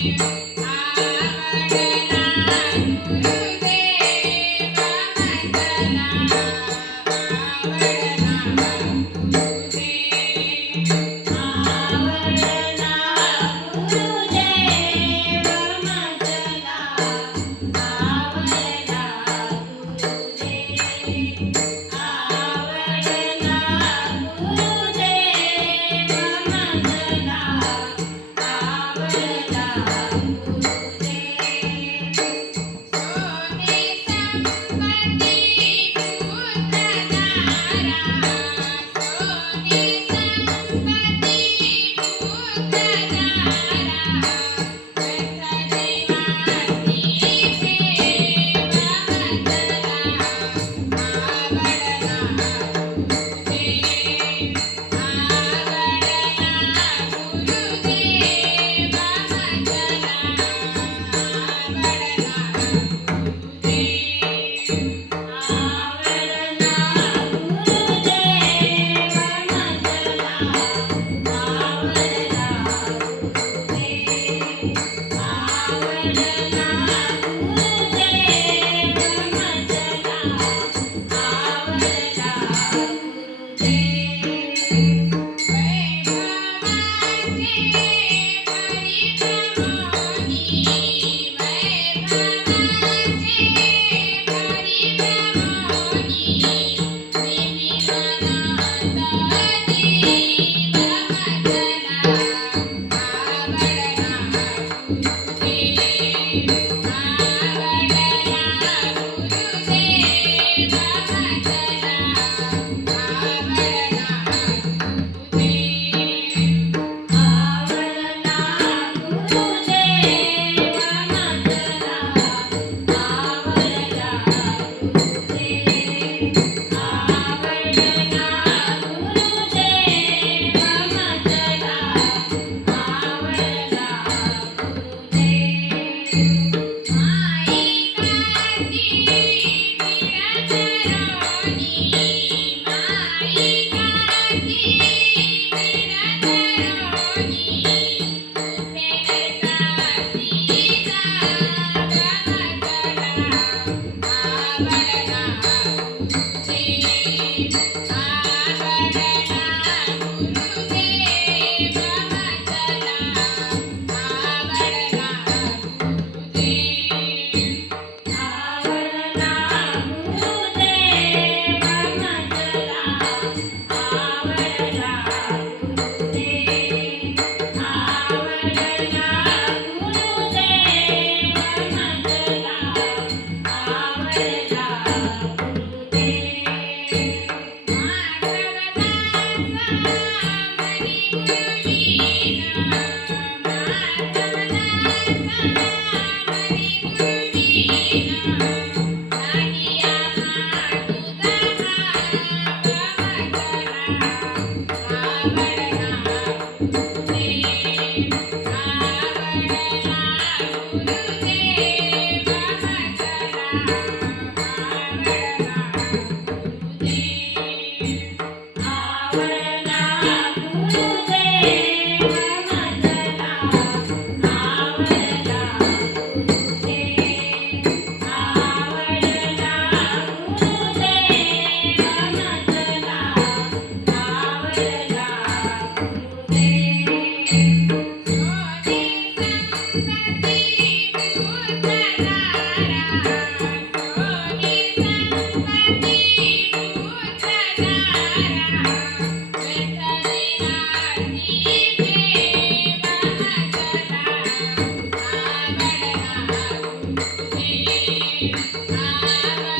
thank mm -hmm. you thank you